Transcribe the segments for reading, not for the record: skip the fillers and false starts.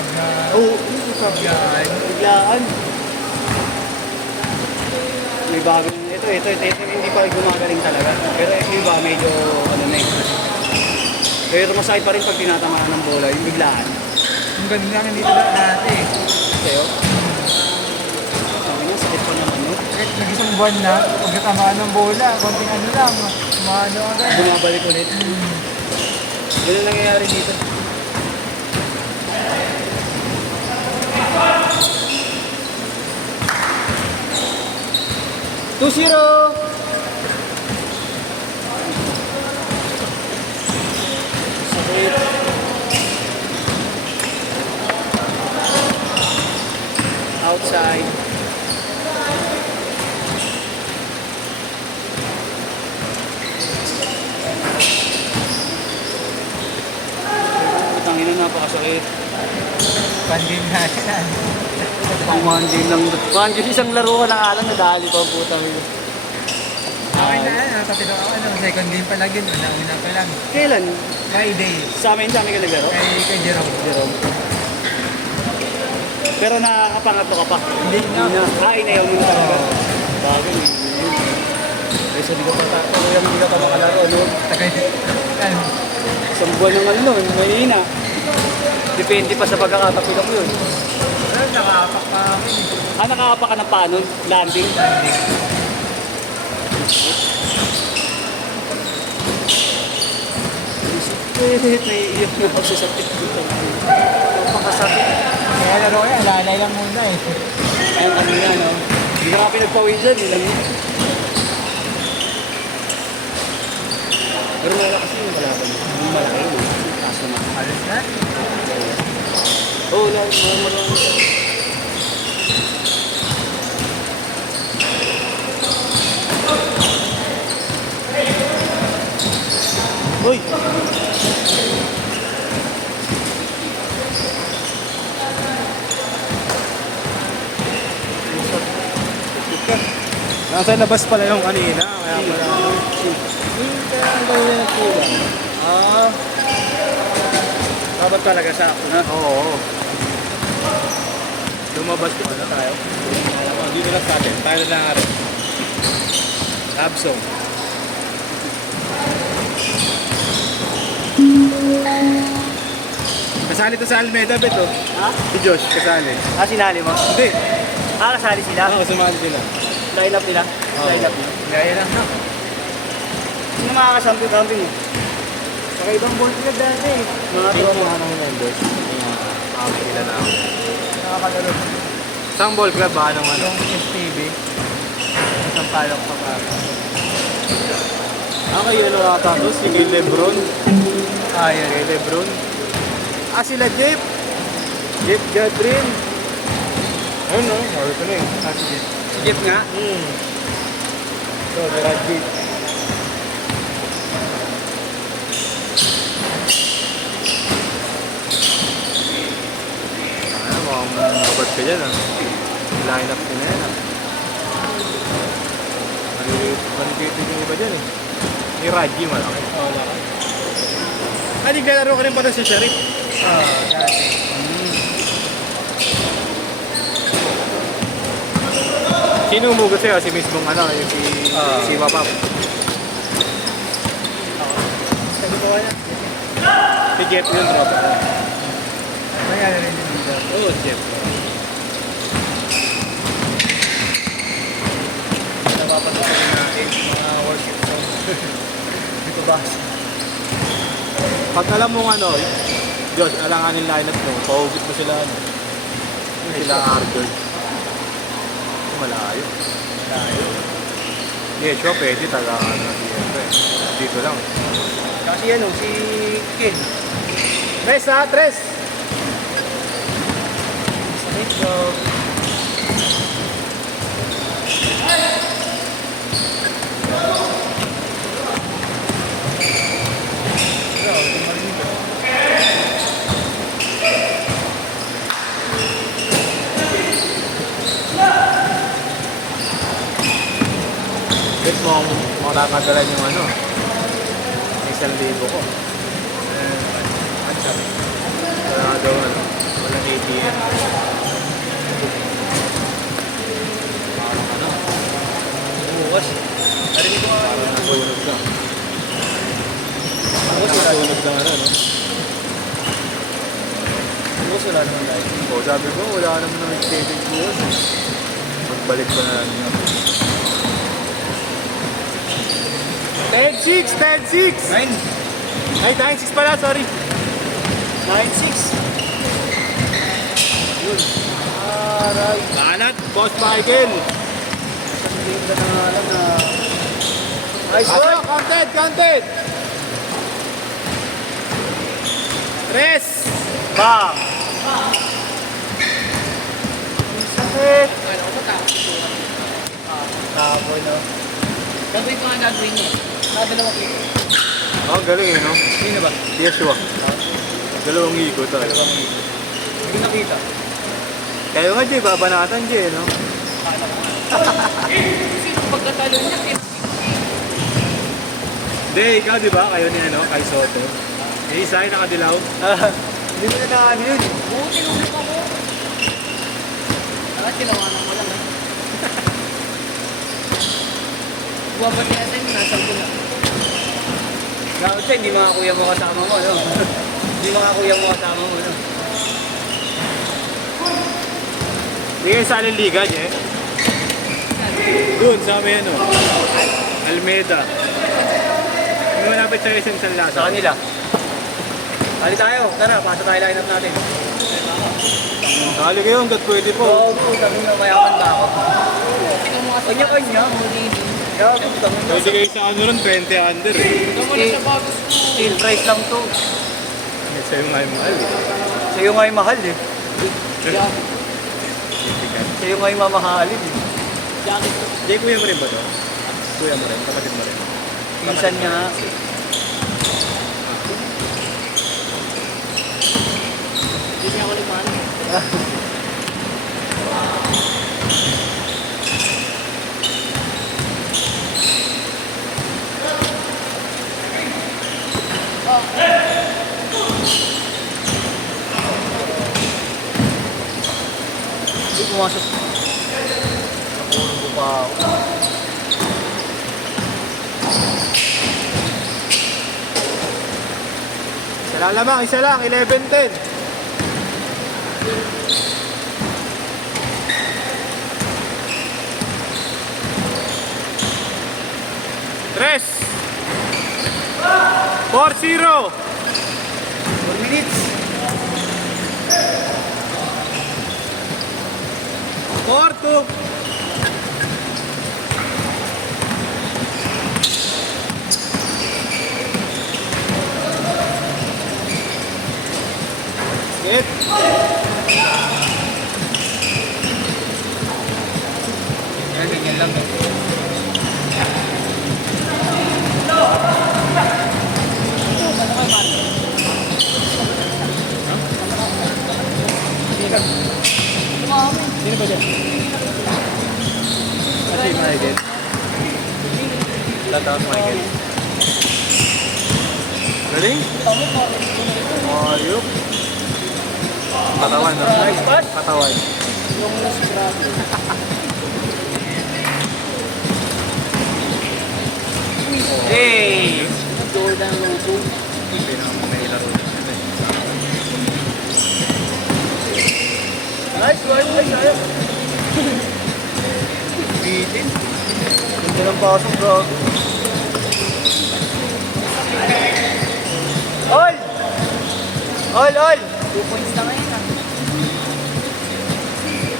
pag na... Oo, Pag na... biglaan. May bago. Ito, hindi pa gumagaling talaga. Pero yung iba, medyo, ano na eh. Pero masakit pa rin pag tinatamaan ng bola, yung biglaan. Yung ganun lang dito dati. Sa'yo? Sabi niya, sakit pa naman, no? Kahit nag-isang buwan na, pag natamaan ng bola, konting ano lang, maano agad. Bumabalik ulit. Ganun nangyayari dito. Two-zero! Sakit. Outside. Putang ina, napakasakit. Pandin na yan. Pang Monday lang. Monday isang laro ka na alam, nadali pa ang putang ina. Okay na yan, tatilo ako, second game pa lang yun, una pa lang. Kailan? Friday, Sa amin ka naglaro? kay Jerome. Jerome. Pero nakakapangatlo ka pa. Hindi na. Inayaw mo na talaga. Bagay eh. Eh, sabi ko pa yung hindi ka pa makalaro, no? Tagay, ano, Isang buwan ng ano nun, mahina. Depende pa sa pagkakatapilak mo yun. well, nakaapak pa kami. Nakakapa ka ng paano? Landing? Naiiyak na ako sa sakit dito. Napakasakit. Kaya laro yan, lalay lang muna eh. Ayun ano yan, no? Hindi na nga pinagpawisan, ilang yun. Pero wala kasi yung kalaban. Yung malaki, no? Kaso na. Alis na? Oo, marunong siya. Uy! Nasa labas pala yung kanina, kaya pala. Kaya ang gawin ng kulang. Dapat talaga sa ako na. Oo. Lumabas ko na tayo. Dito lang sa atin, tayo na lang nga rin. Absong. Kasali to sa Almeida, Beto. Ha? Si Josh, kasali. Sinali mo? Hindi. Kasali sila? Oo, sumali sila. Line up nila? Oo. Line up nila? Gaya lang na. Sino makakasamping-camping mo? Saka ibang ball club dati. Mga Tingnan mo tropa. nga ng members. Sila na ako. Nakakalaro. Isang ball club ba? Anong ano? Yung STV, isang palok pa pa. Kayo ano ata to? Si Lebron. Yan. Kay Lebron. Sila Jeff. Jeff Jadrin. Ayun no, sabi ko na eh. Sige. Si Jeff nga. So, si Rajit. Mukhang mabat ka dyan ah. Line up ko na yan ah. Manikitig yung iba dyan eh. Ni Raji malaki. Oo, laki. Di ka laro ka rin pala si Sharif. Dati. Sino umugot sa'yo? Si mismong ano, yung si Wapap. Sabi ko na. Si Jeff yun, tropa ko. Mayroon rin din dito. Oo, si Jeff. Napapatuloy natin mga worship song. Dito ba? Pag alam mong ano, Diyos, alanganin lineup mo, paugot mo sila ano. Sila Argold. Malayo. Tayo. Yeshua, pwede taga ano, dito lang. Kasi ano, si Ken. Tres ha, tres! Sakit ko. Bet mo, makakadalan yung ano, 1,000 ko. Wala daw ano, walang Bukas wala naman tayo. O, sabi ko, wala naman na schedule bukas. Magbalik pa na lang yun. 10-6! 10-6! 9. Ay, 9-6 pala, sorry. 9-6. Yun. Aray. Kalat, Boss Michael. Hindi ko na alam na... Nice Asa, work! counted, counted! Tres! Bang! Sakit! Tapo, no? Gagawin ko nga gagawin niya. Nakadalawa ko. Oh, galing eh, no? Sino ba? Yeshua. Dalawang ikot talaga. Hindi ko nakita. Kaya nga, Jay, babanatan, Jay, no? Sino pagkatalo niya? Hindi, ikaw, di ba? Kayo ni, ano, kay Soto. Yung isa ay nakadilaw. Hindi mo na ano yun. Oo, tinulog ako. Bakit tinawanan ko lang eh. Buwabat yata yung nasa ko na. Nakakot siya, hindi mga kuya mo kasama mo, no? Hindi mga kuya mo kasama mo, no? Hindi kayo sa Liga, Jay. Doon, sa amin, ano? Almeida. Hindi mo napit sa Essential Lasa. Sa kanila. Kali tayo, tara, pasa tayo line up natin. Kali kayo hanggat pwede po. Oo, sabi nga, mayaman ba ako? Tingnan mo nga sa Kanya-kanya. Kaya, tama mo. Pwede kayo sa ano ron, 20 under eh. Tingnan mo na sa bagos mo. Steel price lang to. Sa'yo nga yung mahal eh. Sa'yo nga yung mahal, eh. Sa'yo nga yung mamahalin, eh. Jacket ko. Jay, kuya mo rin ba to? Kuya mo rin, kapatid mo rin. Minsan nga. Hindi niya ako limahan. Hindi pumasok. Nakulong ko pa ako. Isa lang lamang, isa lang, 11-10. Tres! 4-0! 4 minutes. 4-2! Hit! Yan, ganyan lang. Sino ba dyan? Kasi Michael. Tatawag Michael. Galing? Ayok. Katawan, no? Nice pass. Katawan. Yung last bravo. Hey! Jordan logo. Pinakamahilaro na ito eh. Nice, nice, nice. Ayaw. Bitin. Ganda ng pasok, bro. All! All, all! 2 points na ngayon ah.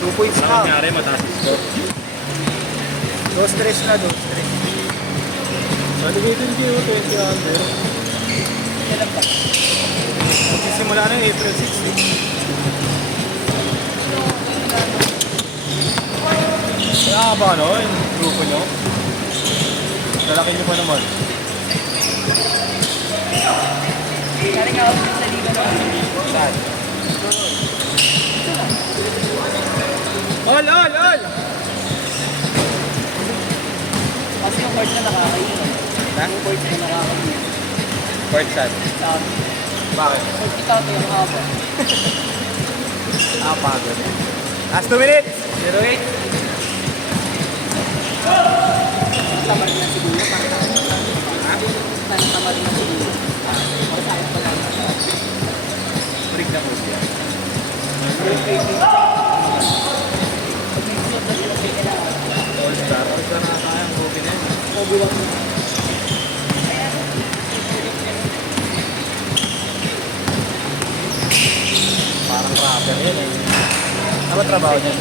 2 points Ano na. nangyari, mataas ito. No stress na, no stress. Naligated kayo, 20 under. Kailan ba? Magsisimula na yung April 6 eh. Kaya ba ano, yung grupo nyo? Lalaki nyo pa naman. Galing ako sa liga naman. Saan? All, all, all! Kasi yung court na nakakain. Ha? Yung court na nakakain. Port saan? Sa amin. Bakit? Court kita ito yung haba. Pagod. Last 2 minutes! 0-8. Tamad na siguro. Tamad na siguro. Para sa akin pala. Break na po siya. All-star. All-star na kaya ang Kobe na yun. Obi-Wan. Parang rapper yan eh. Ano trabaho niya?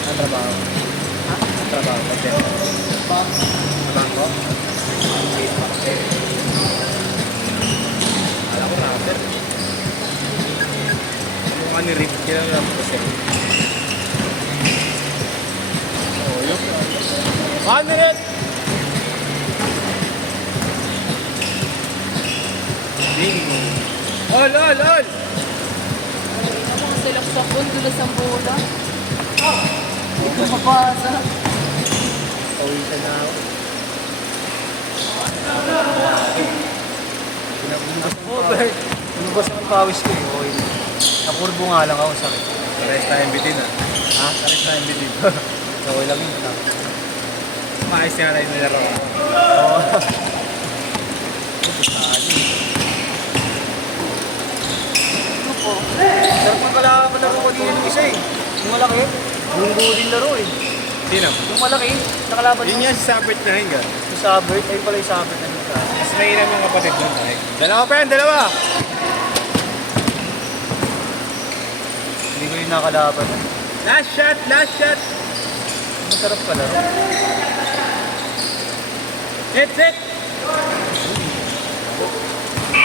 Ano trabaho? Ano trabaho? Kasi? Bangko? Alam ko rapper. Mukha ni Rick. Kailan lang kasi. Oh, yun. Ano rin? Bingo. Ol! Ang mga silak-sakon, dulas ang bola. Ito mabasa. Pawisan na ako. Oh, Bert. Lumabas ang pawis ko eh. Okay. Nakurbo nga lang ako sakit. Pares tayong bitin ah. Ha? Pares tayong bitin. Okay lang yun. Maayos nga na yung nilaro. Oo. Ano po? Sarap ng palaro ko din yung isa eh. Yung malaki. Bunggo din laro eh. Sino? Yung malaki. Nakalaban Yun yung yan si Sabert na rin ka. Sabert. Ayun pala yung Sabert na nito. Mas mainam yung kapatid nun. Ay. Dalawa pa yan, dalawa! Hindi ko yung nakalaban. Last shot, last shot! Masarap pala. Hit, hit!